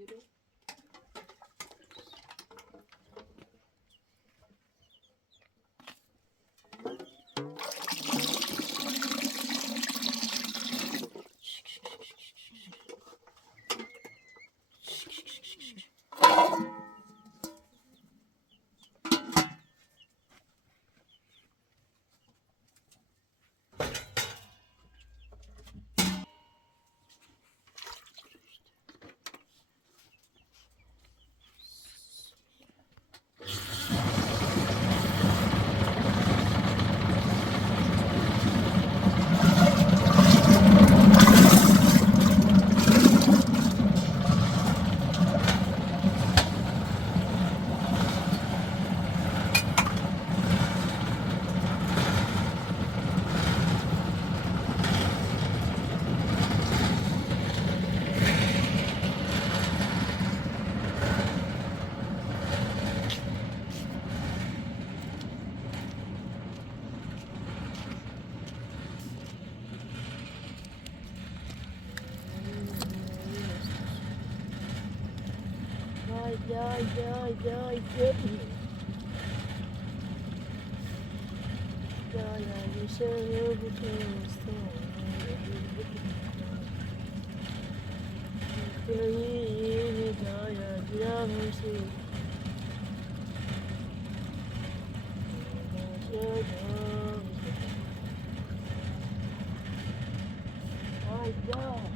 Yürü. Ay, ay, ay, ay, ay. Ya ya yaşarı bütün Kayı daya giremezsin. Ay ya.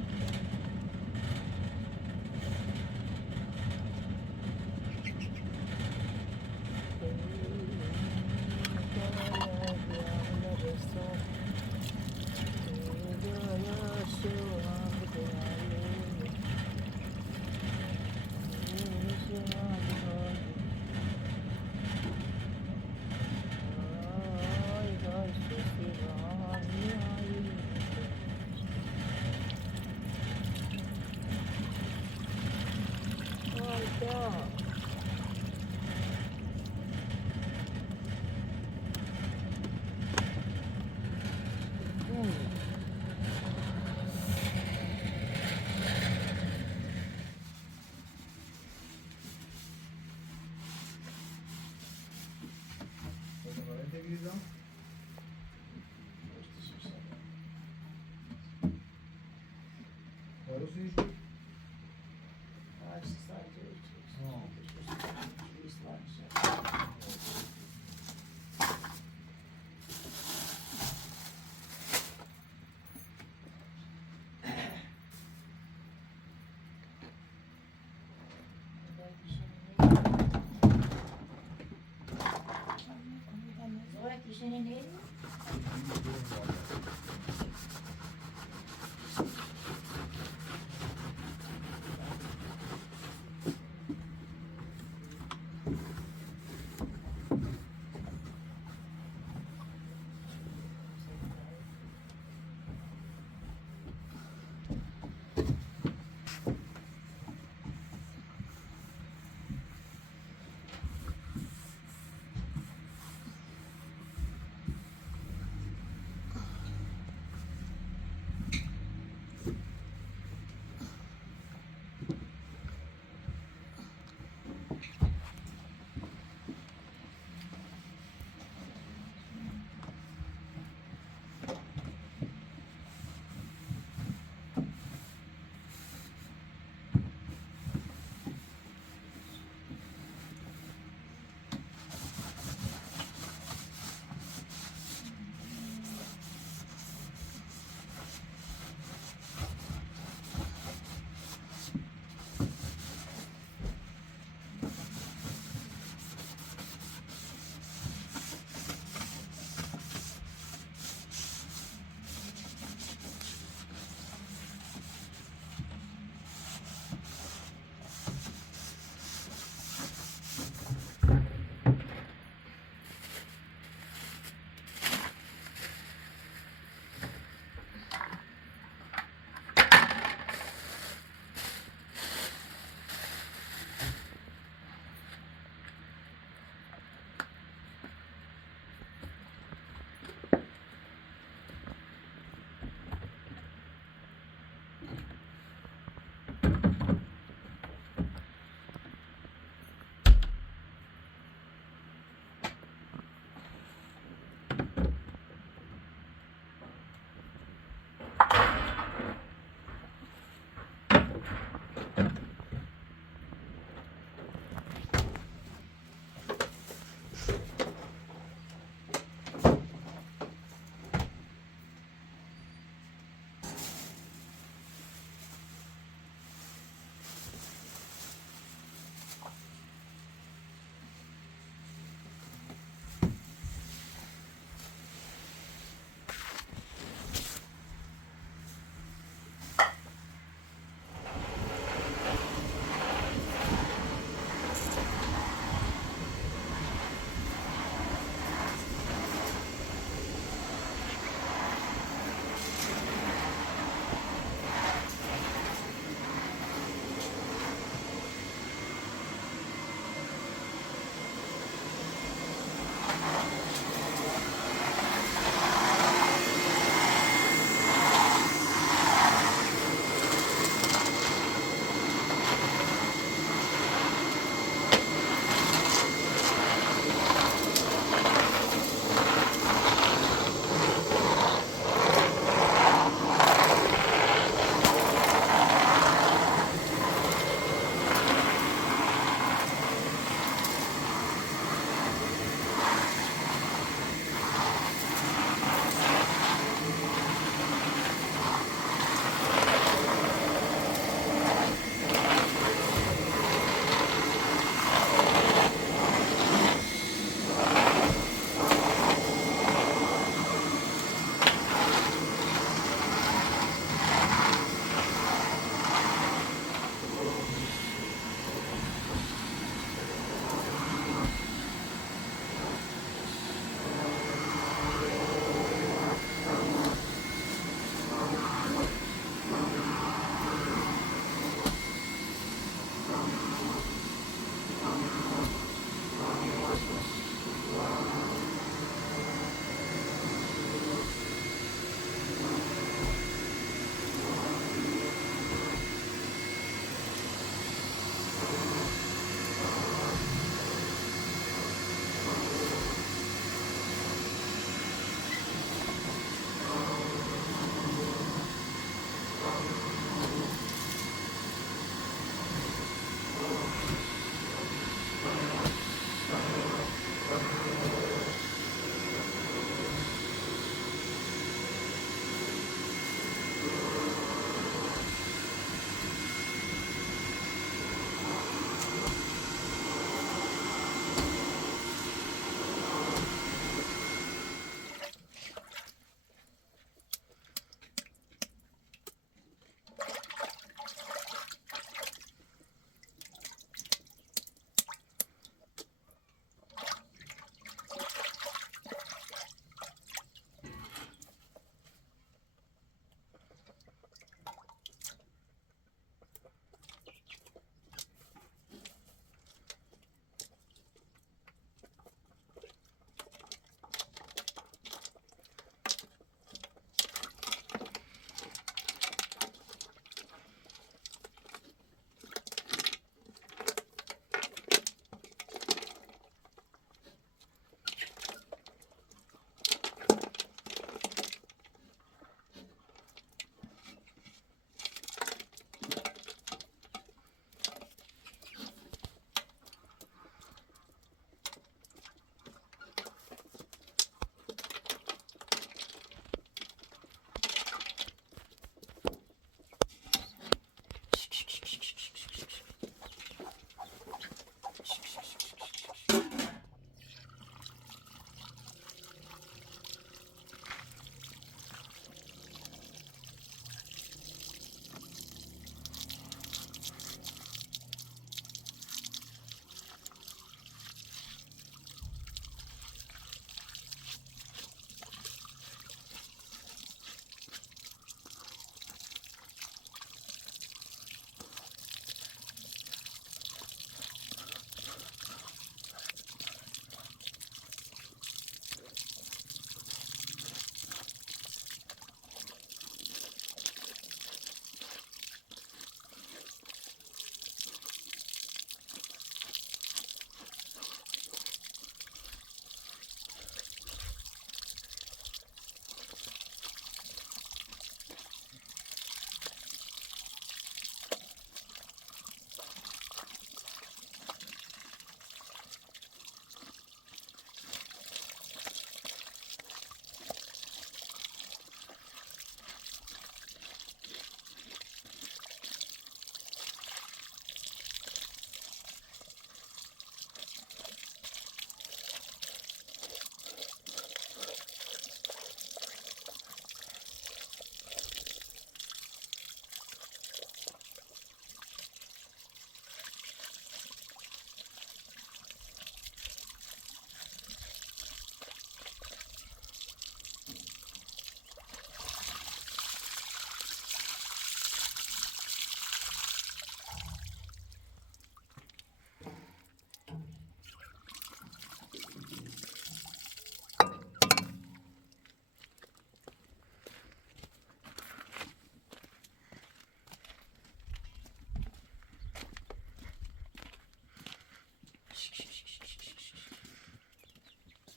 Agora o suíço. Acho que sai de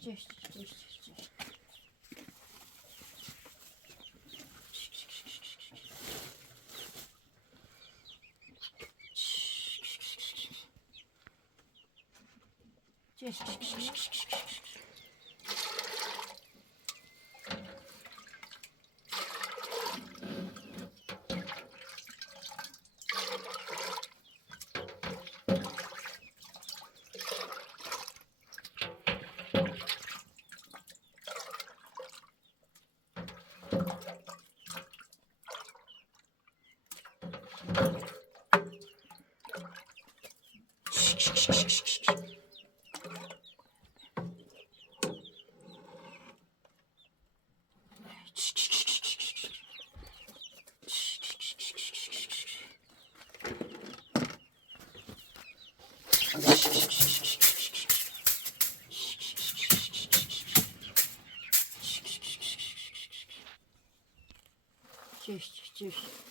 Cześć, cześć, cześć. Cześć, cześć. Cześć, cześć.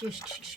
Cześć.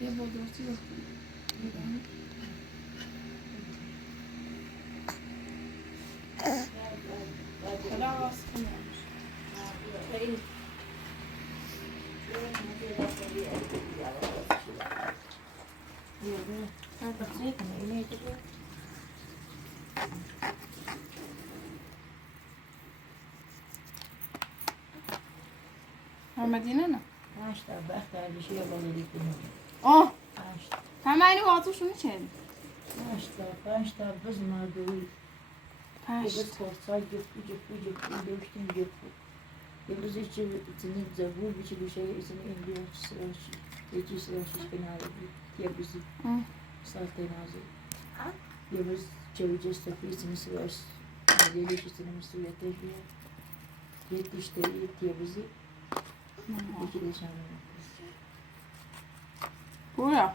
یه بودورتی رو خدا واسه کنم محمدینه نه Ashta, basta, dişiye balı diktim. آه Ashta, همه اینو آتوشونو چند Ashta, biz marduvi. پشت Biz korsa ceppu, dövüştüm ceppu. Yıldız içini zavur biçi bir şey içini indiyor sırası. Geçi sırası kenarı diye bizi saltay nazı. Ya biz çevireceğiz tabi içini sırası. Modeli içini mesuliyete diye. Yetişte diye bizi. İki de şanlı. برو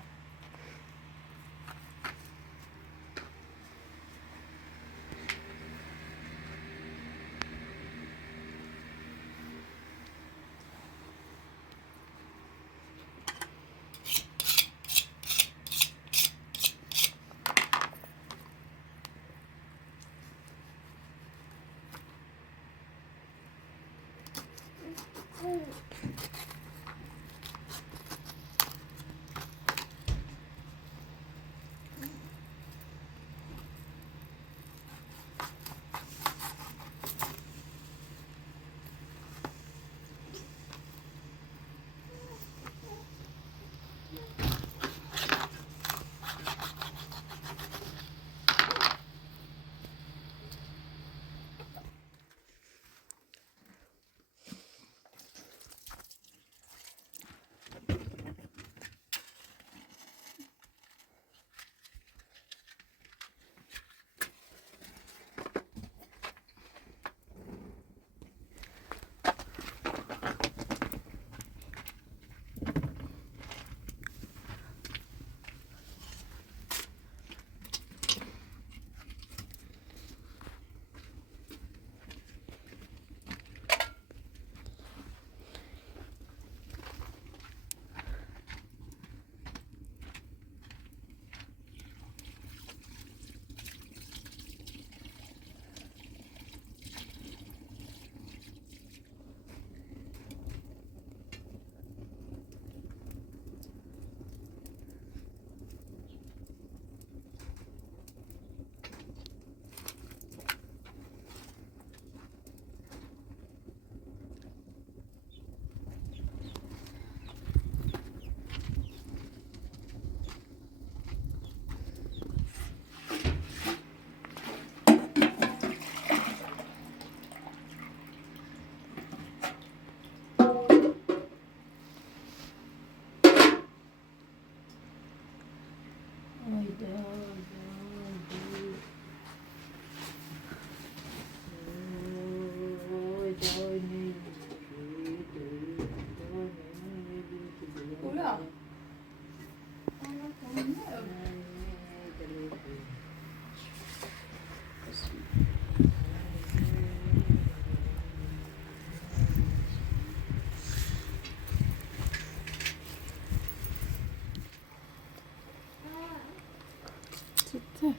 Çıktı.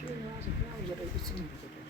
Şöyle lazım. Ne olacak? Gitsin mi bu kadar?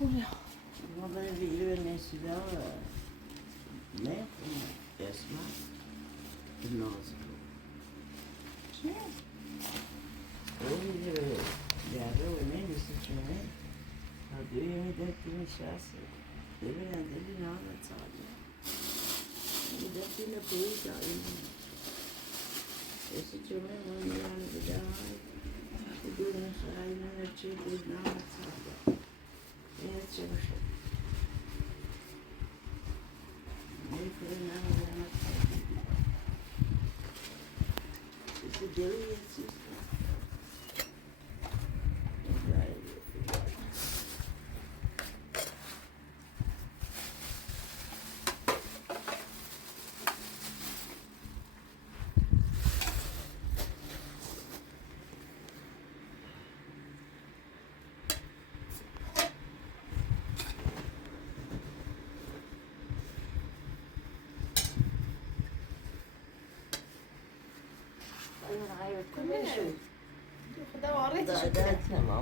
Buraya. Onları biliyor nesli var. Ne? Esma. Nazım. Şey. O biliyor. Yarı o neyse çünkü. Hadi yemin ettiğin şahsı. Devren dedi ne anlatalım. Bir de yine koyuyor aynen. Esi çünkü onun yanı bir daha. Bu görünüş aynen açıyor bir ne anlatalım. Evet çalışıyor. Ne fırına anlatalım. İşte deli yetsiz.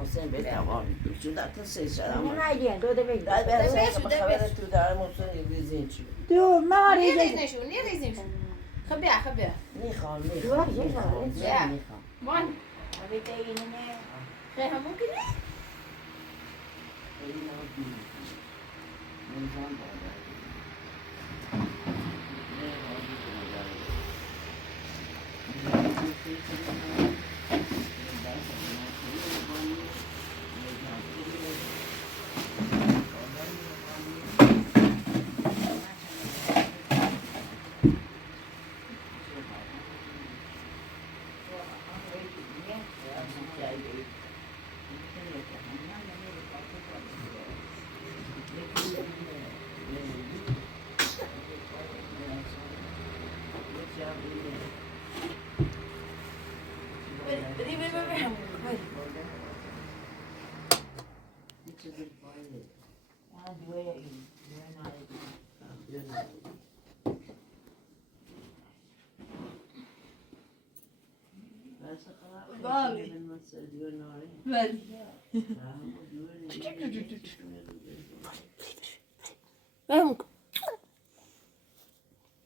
حسین به دوام جو در تا سه شدم نه نه دو ده بگیر در به بشو، حسین ده خبر بشو. تو در موسون ریزین چی دو ما نیریزیمشون خب بیا میخوام دو میخوام بیا. میخوام مان Abi te yine خیلی همون که نه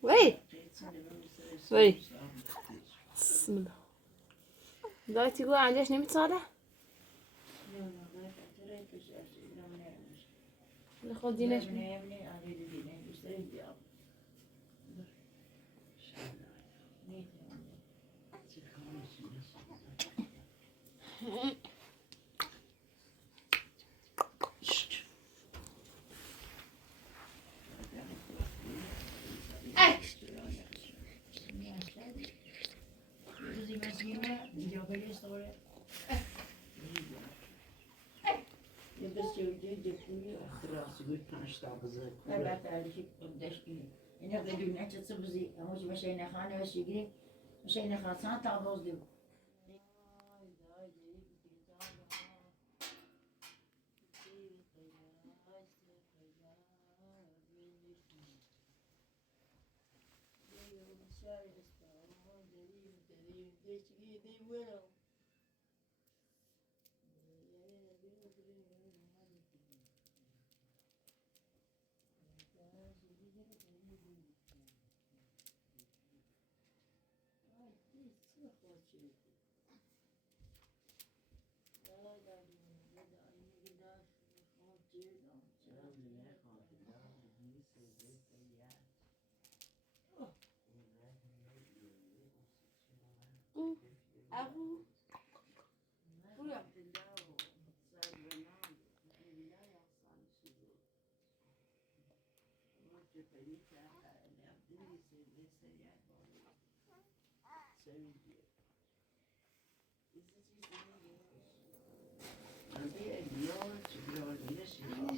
وای وای بسم الله دلوقتي جوه عندي عشان نمت ناخد دي ناش Ina da dünya çıtsı bizi ama şu şeyine khane ve şigri şeyine khasan taboz diyor.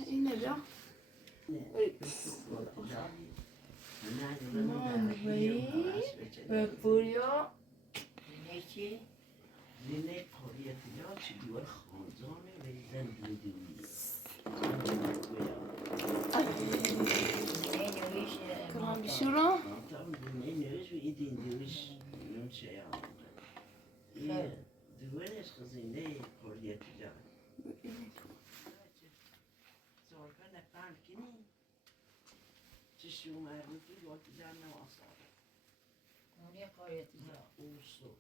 اینه جا پوریا نکی دینه کاریتینا چی دیوار خانزانه بریزن دیدی کمان بیشورا tam dinleniyoruz ve iyi dinliyoruz. Bunun şey anlamda. İyi. Düvenes kızı ne koryatacak. Sonra ne farkını? Çişi umarlıklı yolcular ne vasar. Oraya koyatacağım. Uğursu.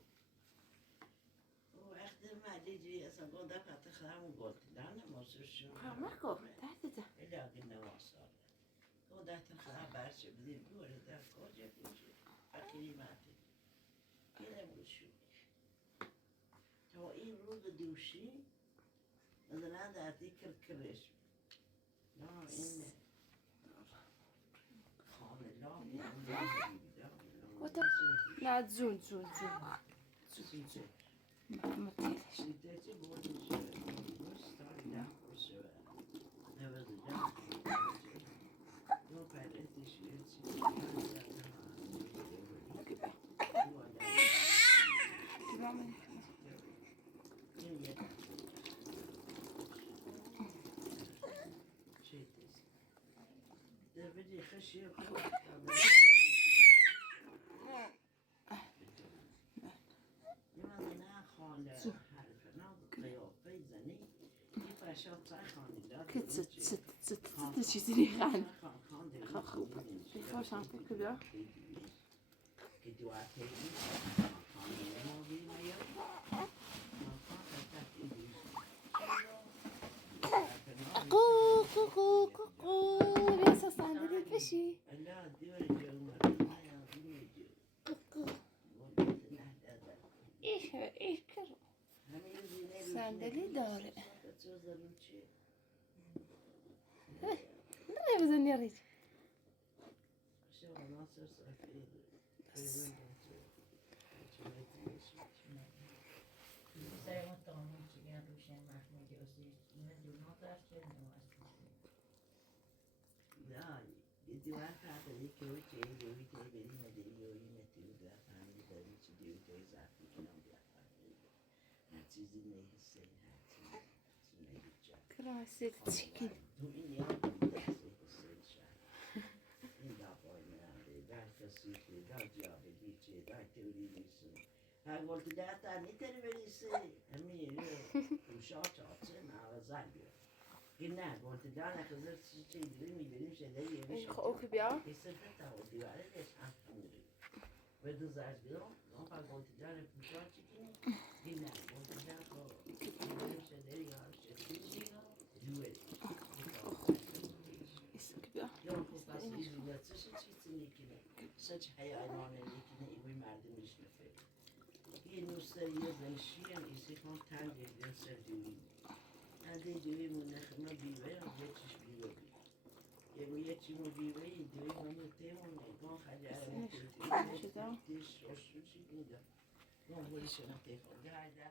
O vakti malici aslında gonda patı kıramı yolcular ne vasar şu. Marco تحت ده Elakin ne vasar. O da tırkıra berçe bilir bu arada koca koca. Akrimati. Yine buluşuyor. تا این رو به دوشی مثلا در دیگر کرش نه این خاملا لا زون زون زون ما تقلقش شدتی بودش مستاری در باشه نوزده دو پرتش بدي خشي لماذا خال حرفنا قيافة زني که تت چیزی نیخن بفرشم فکر بیا بیا سا صندلی بشی ایش کرو صندلی داره نه بزن یارید Krasigt chicken. Här går till detta, ni tar det väl i sig. Jag menar, du tjatar sen alla zager. Innan går till denna kazar çiçeği mi benim şeyleri yemiş. Ik ga ook bia. Kesinlikle o diyor ya aslında. Ve de zaten o kadar går till denna kuşağı çiçeği. Innan går till denna benim şeyleri yemiş. Diyor. İsik bia. Yok bu kası izliyor. Çiçeği nikine. Saç hayvanı nikine iyi merdim işlefe. این مستریه زنشیه ایسی کن تنگ یا سردیوی نده دوی منخمه بیوه یا یه چیش بیوه بی یه چی مو بیوه دوی منو تیمون نگاه خجاره مکرد دیش روشو چی بیده نه بولیشه نتیخون گرده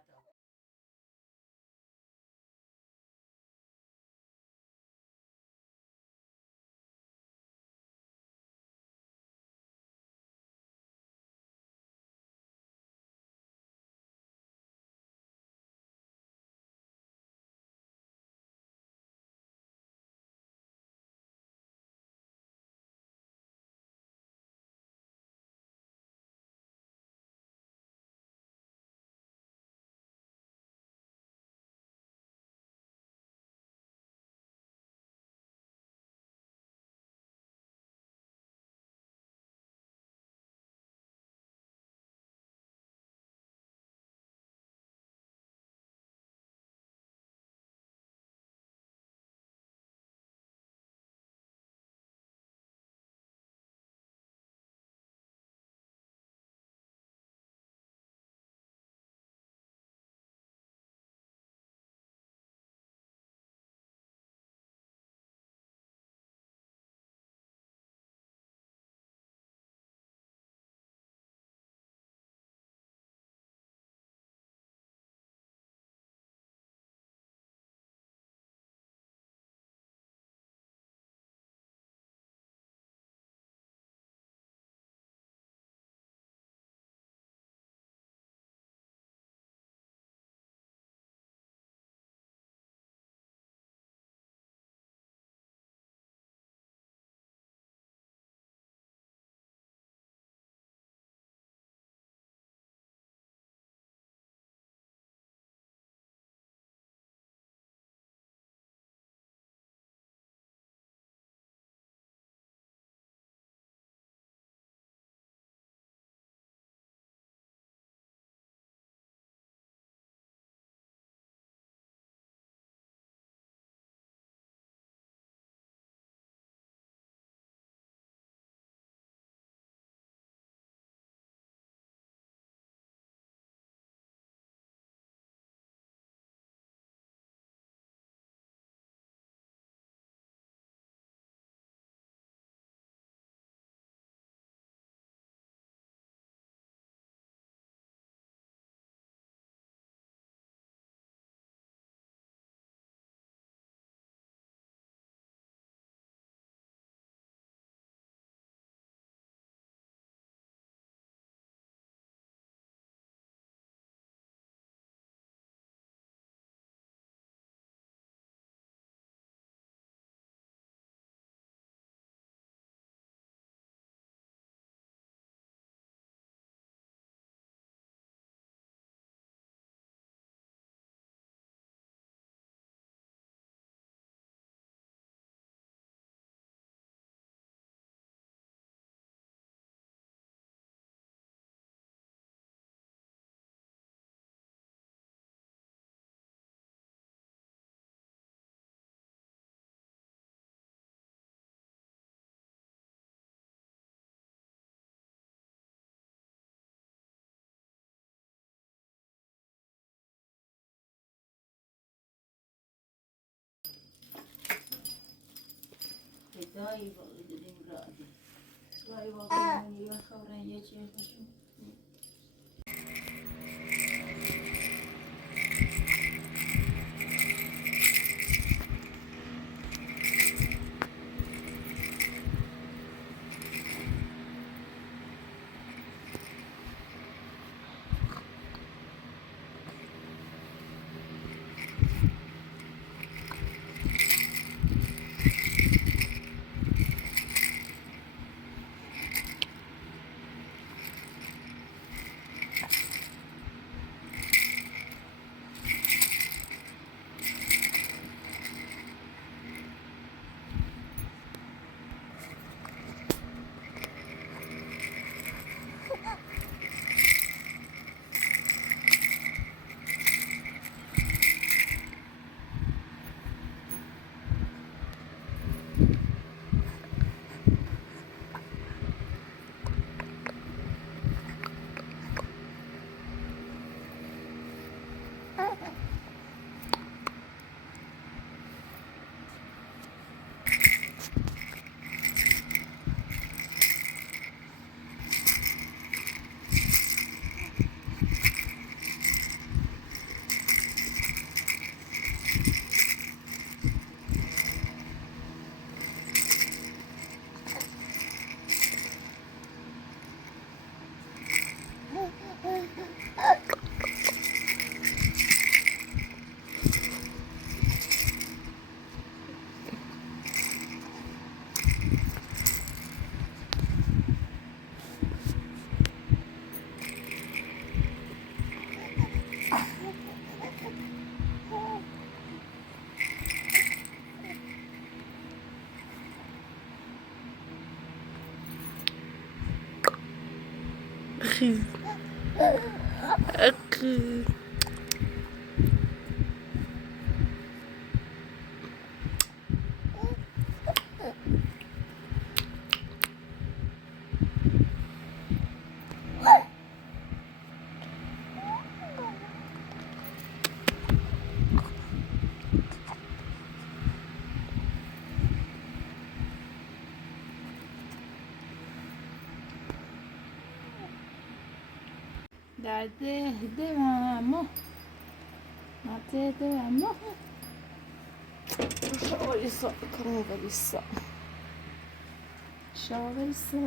دایی باقی دادیم راده وای واقعا منی و خورن یه چیه باشون در ده دوامو نته دوامو شاوريسا كروفريسا شاوريسا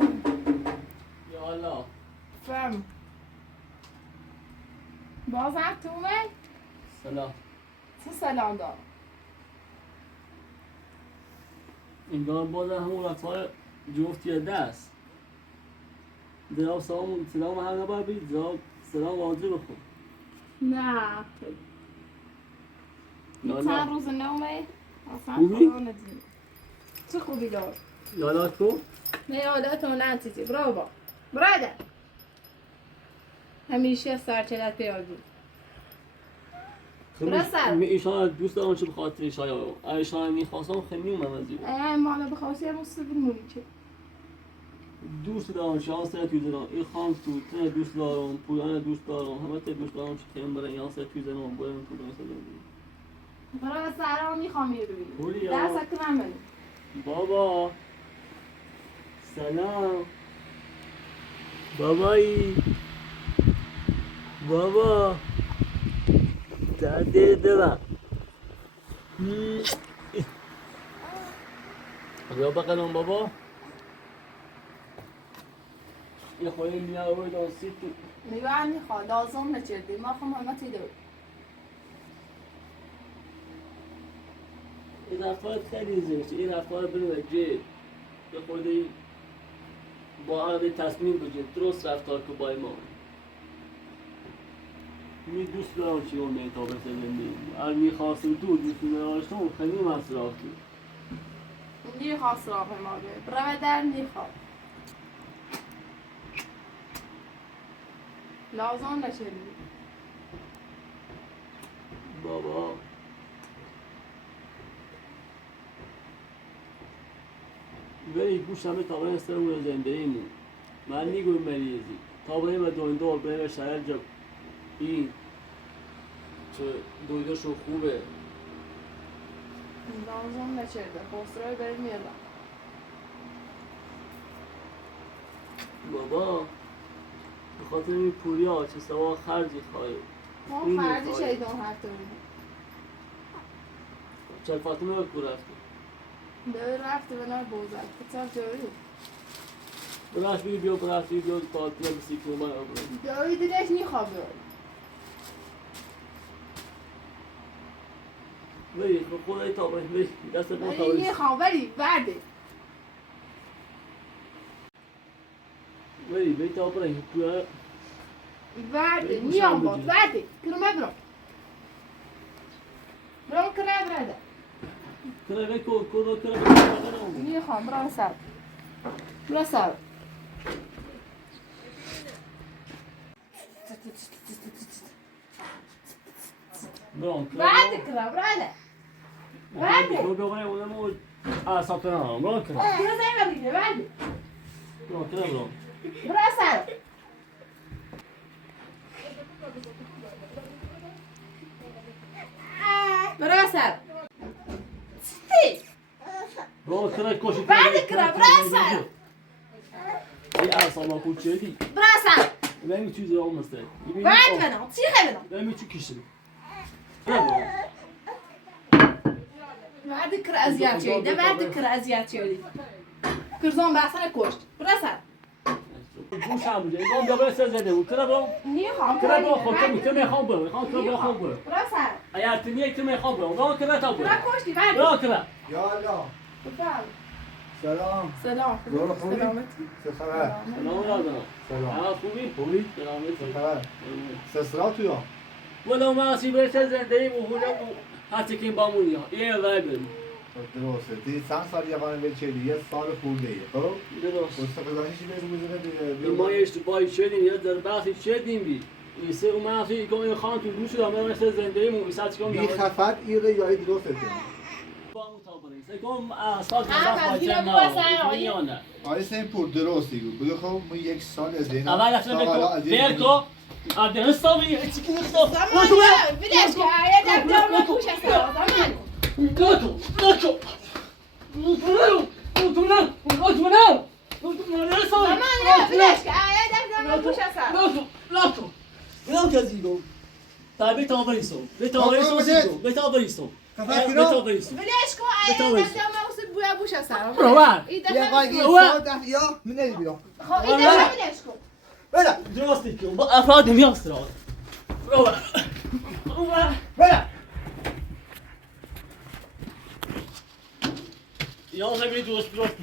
یالا فهم بازم تو اومد سلام چه سلام دار انگار باز همون رفتار جفتی دست جناب سلام هم نباید بید جناب سلام واضح بخون نه یالا. چند روز نومه اصلا خوبی؟ خدا ندید چه خوبی دار یالا تو نه یادت نه چیزی برو برادر همیشه سرچلت پیار بود برسل. ایشان دوست دارم چه بخاطر ایشان ایشان میخواستم خیلی میومم از این مالا بخواستی هم مستقیم موری که دوست دارم شانس توی زنم این خام تو دوست دارم پولان دوست دارم همه دوست دارم چه خیلی برای یانس توی زنم باید تو دارم سلام برای سهرها میخوام میروی پولیا. درست کنم بری بابا سلام بابایی بابا داده دلم بیا بقلم بابا یه خواهی میاد روی دانسی تو نگاه میخواد لازم نچردی ما خواهم همه تی دور این رفتار خیلی زشته این رفتار بنوه جد یه خورده با عقل تصمیم بگید درست رفتار که با ما می دوست دارم چی اون میتابه زندگی اگر میخواستم تو دوست داشتم خیلی مصرف تو نمیخواست راه ما به برادر نمیخواد لازم نچردی بابا ولی گوش همه تابعه استرمون زندگیمون من میگویم مریضی تابعه و دویندار برای شهر جب این چه دویداشون خوبه لازم نچرده خسروی بری میرم بابا به خاطر این پولیا چه سوا خرجی خواهی ما خرجی شیطان هفته بود. چه فاطمه به کو رفتی؟ به رفته به نار بوزد. کتاب جایی. براش بگی بیا براش بگی بیا فاطمه بسیکل من آبرم جایی دیدش نیخواب بیاری. بری به خدای تابه بری دست ما ولی تابه نیخواب ولی برده. بری بری تابه تو برده نیام با برده. کرمه برام. برام کرمه برده. کنه بری کدو کنه بری نیخوام برام سر. برام سر. برام برده کرم برده. برده. برو بیا اونم اون اعصاب نه برام کنه برام زنگ بگیره برده. برام کنه برام برام سر. برام سر. سی. برام کنه کوشش برده کرم برام سر. ای اعصاب کوچیکی برام سر. Ben چیزی olmasın. برد بدم. چی خیلی بدم. Ben küçük kişiyim. Bravo. بعد کر اذیت شدی. بعد کر اذیت شدی. کرزان بحثن کشت. برام سر. گوشم بوده. اینا دوباره سر زده بود. کرا برام. نیخوام. کرا برام خود میتونم میخوام برام. میخوام کرا برام برام. برام سر. اگر تنیه که میخوام برام. برام کرا تا برام. برام کشتی برد. برام کرا. یا الله بفرم. سلام سلام. زور خوبی؟ سلامتی. چه خبر؟ سلام علیکم. سلام ها خوبی؟ خوبی؟ چه سلامتی. خبر؟ سسرا توی هم ولی ما اصلی به سر زنده ایم و هولم حتی که با مونیا. یه وای بریم. درسته دی چند سال یقان به چه دیگه سال خورده ایه خب؟ درست. مستقلانیش بگو بزنه ما یه اشتباهی شدیم یا در بحثی شدیم بی. ایسه اون معافی که این خان تو روش دارم من سر زنده ایم و ایسات چیکار بی خفت ایره یا درسته آره سیم پور درستی بود بگو خب ما یک سال از این اول اصلا بکن آده هستاوی چیکی هستاوی بدش که یه دفتر پوش است. زمان. زمان نه بدش که یه دفتر پوش است. بدش که یه دفتر موسط بویا بوش است. یا قایقی سال ده یا من نمیدونم خب این دفتر بدش کن. بله بله Ja, dan heb je het door het